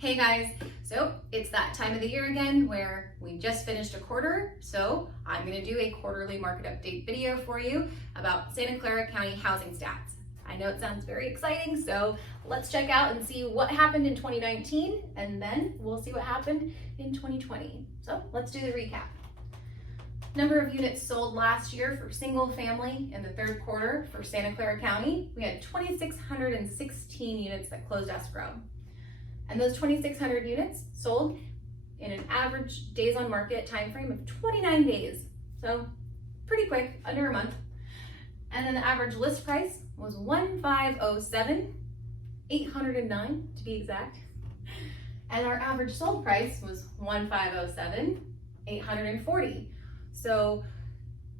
Hey guys, so it's that time of the year again where we just finished a quarter, so I'm going to do a quarterly market update video for you about Santa Clara County housing stats. I know it sounds very exciting, so let's check out and see what happened in 2019 and then we'll see what happened in 2020. So let's do the recap. Number of units sold last year for single family in the third quarter for Santa Clara County, we had 2,616 units that closed escrow. And those 2,600 units sold in an average days on market time frame of 29 days. So pretty quick, under a month. And then the average list price was $1,507, $809 to be exact. And our average sold price was $1,507, $840. So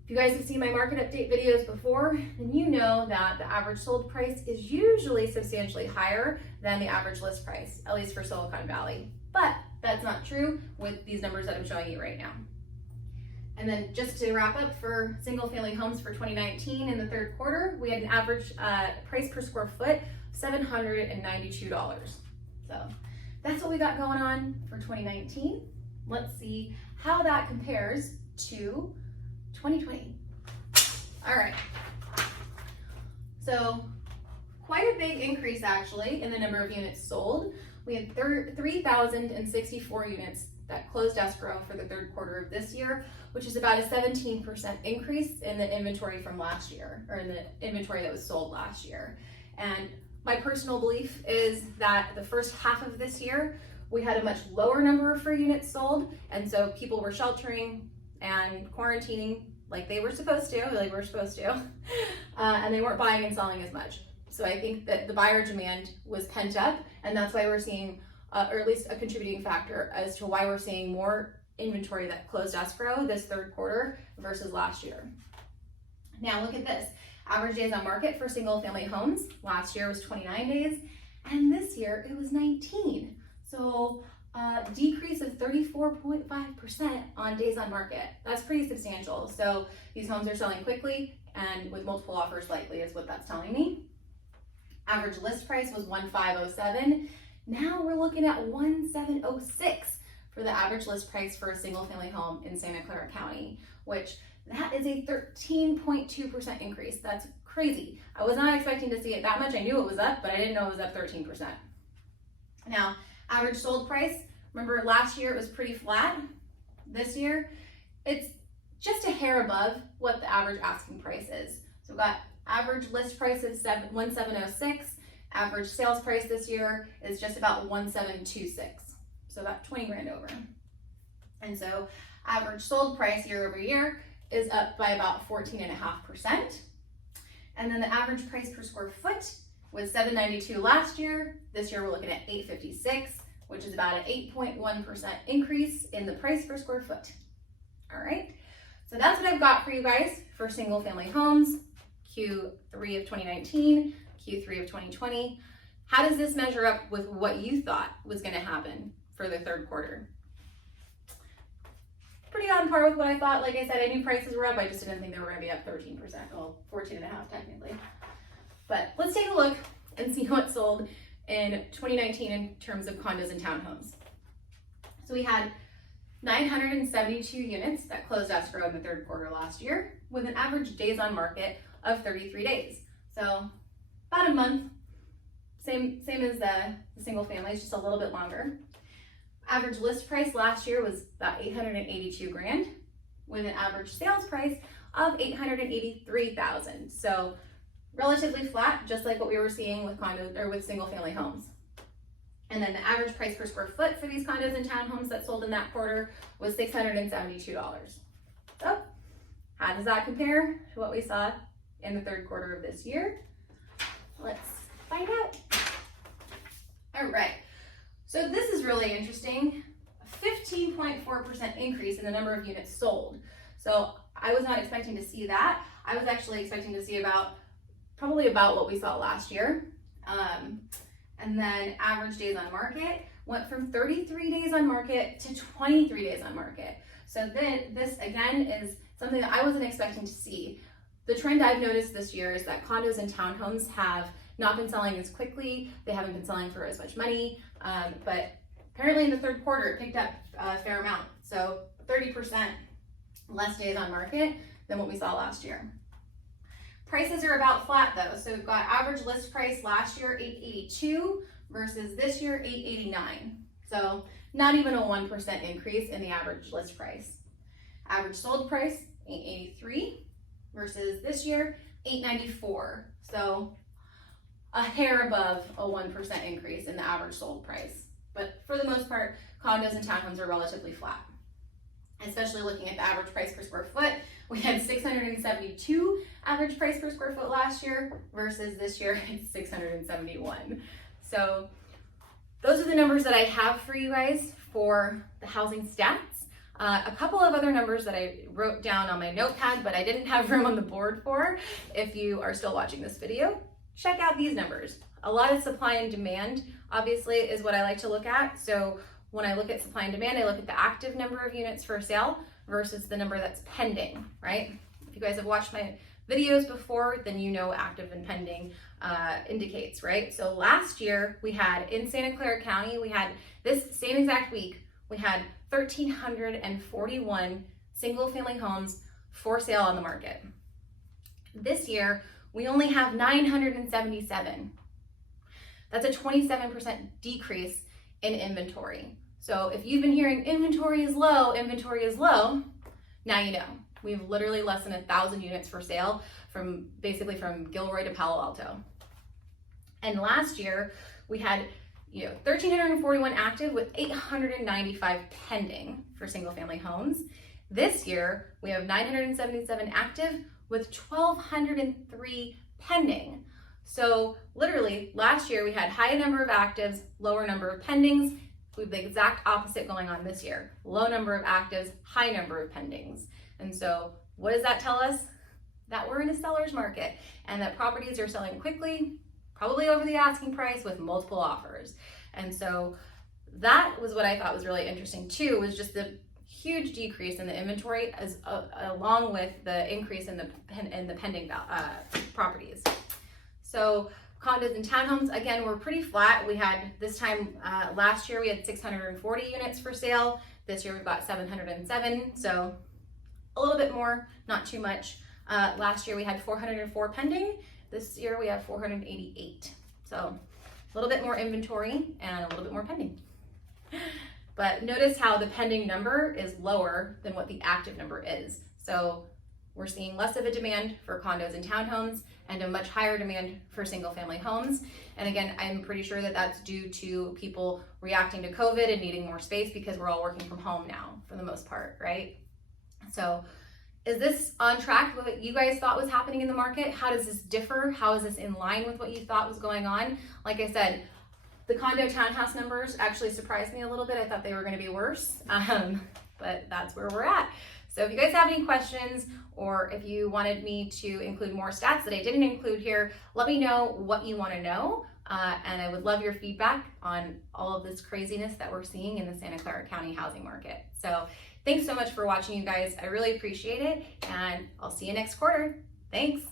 if you guys have seen my market update videos before, then you know that the average sold price is usually substantially higher than the average list price, at least for Silicon Valley. But that's not true with these numbers that I'm showing you right now. And then just to wrap up for single family homes for 2019 in the third quarter, we had an average price per square foot of $792. So that's what we got going on for 2019. Let's see how that compares to 2020. All right, so quite a big increase actually in the number of units sold. We had 3,064 units that closed escrow for the third quarter of this year, which is about a 17% increase in the inventory from last year, or in the inventory that was sold last year. And my personal belief is that the first half of this year, we had a much lower number for units sold, and so people were sheltering and quarantining like they were supposed to, and they weren't buying and selling as much. So I think that the buyer demand was pent up, and that's why we're seeing, or at least a contributing factor as to why we're seeing more inventory that closed escrow this third quarter versus last year. Now look at this. Average days on market for single family homes last year was 29 days, and this year it was 19. So decrease of 34.5% on days on market. That's pretty substantial. So these homes are selling quickly and with multiple offers likely is what that's telling me. Average list price was $1,507. Now we're looking at $1,706 for the average list price for a single family home in Santa Clara County, which that is a 13.2% increase. That's crazy. I was not expecting to see it that much. I knew it was up, but I didn't know it was up 13%. Now, average sold price, remember last year it was pretty flat. This year, it's just a hair above what the average asking price is. So we've got average list price is $1,706. Average sales price this year is just about $1,726. So about 20 grand over. And so average sold price year over year is up by about 14.5%. And then the average price per square foot was $792 last year. This year we're looking at $856, which is about an 8.1% increase in the price per square foot. All right, so that's what I've got for you guys for single family homes, Q3 of 2019, Q3 of 2020. How does this measure up with what you thought was gonna happen for the third quarter? Pretty on par with what I thought. Like I said, I knew prices were up. I just didn't think they were gonna be up 13%, well, 14.5 technically. But let's take a look and see what sold in 2019 in terms of condos and townhomes. So we had 972 units that closed escrow in the third quarter last year with an average days on market of 33 days. So about a month, same as the single families, just a little bit longer. Average list price last year was about 882 grand with an average sales price of 883,000. So relatively flat, just like what we were seeing with condos or with single family homes. And then the average price per square foot for these condos and townhomes that sold in that quarter was $672. So how does that compare to what we saw in the third quarter of this year? Let's find out. All right, so this is really interesting. A 15.4% increase in the number of units sold. So I was not expecting to see that. I was actually expecting to see probably about what we saw last year. And then average days on market went from 33 days on market to 23 days on market. So this again is something that I wasn't expecting to see. The trend I've noticed this year is that condos and townhomes have not been selling as quickly. They haven't been selling for as much money, but Apparently in the third quarter, it picked up a fair amount. So 30% less days on market than what we saw last year. Prices are about flat though. So we've got average list price last year, $882 versus this year, $889. So not even a 1% increase in the average list price. Average sold price, $883 versus this year, $894. So a hair above a 1% increase in the average sold price. But for the most part, condos and townhomes are relatively flat. Especially looking at the average price per square foot, we had $672 average price per square foot last year versus this year it's $671. So those are the numbers that I have for you guys for the housing stats. A couple of other numbers that I wrote down on my notepad, but I didn't have room on the board for. If you are still watching this video, check out these numbers. A lot of supply and demand, obviously, is what I like to look at. So when I look at supply and demand, I look at the active number of units for sale versus the number that's pending, right? If you guys have watched my videos before, then you know active and pending indicates, right? So last year we had in Santa Clara County, we had this same exact week, we had 1,341 single family homes for sale on the market. This year, we only have 977. That's a 27% decrease in inventory. So if you've been hearing inventory is low, now you know. We have literally less than 1,000 units for sale from Gilroy to Palo Alto. And last year we had 1,341 active with 895 pending for single family homes. This year we have 977 active with 1,203 pending. So literally last year we had high number of actives, lower number of pendings. We have the exact opposite going on this year. Low number of actives, high number of pendings. And so what does that tell us? That we're in a seller's market and that properties are selling quickly, probably over the asking price with multiple offers. And so that was what I thought was really interesting too, was just the huge decrease in the inventory along with the increase in the pending properties. So condos and townhomes, again, were pretty flat. We had this time last year, we had 640 units for sale. This year we've got 707. So a little bit more, not too much. Last year we had 404 pending. This year we have 488. So a little bit more inventory and a little bit more pending. But notice how the pending number is lower than what the active number is. So we're seeing less of a demand for condos and townhomes and a much higher demand for single family homes. And again, I'm pretty sure that that's due to people reacting to COVID and needing more space because we're all working from home now for the most part, right? So is this on track with what you guys thought was happening in the market? How does this differ? How is this in line with what you thought was going on? Like I said, the condo townhouse numbers actually surprised me a little bit. I thought they were going to be worse, but that's where we're at. So if you guys have any questions or if you wanted me to include more stats that I didn't include here, let me know what you want to know. And I would love your feedback on all of this craziness that we're seeing in the Santa Clara County housing market. So thanks so much for watching, you guys. I really appreciate it, and I'll see you next quarter. Thanks.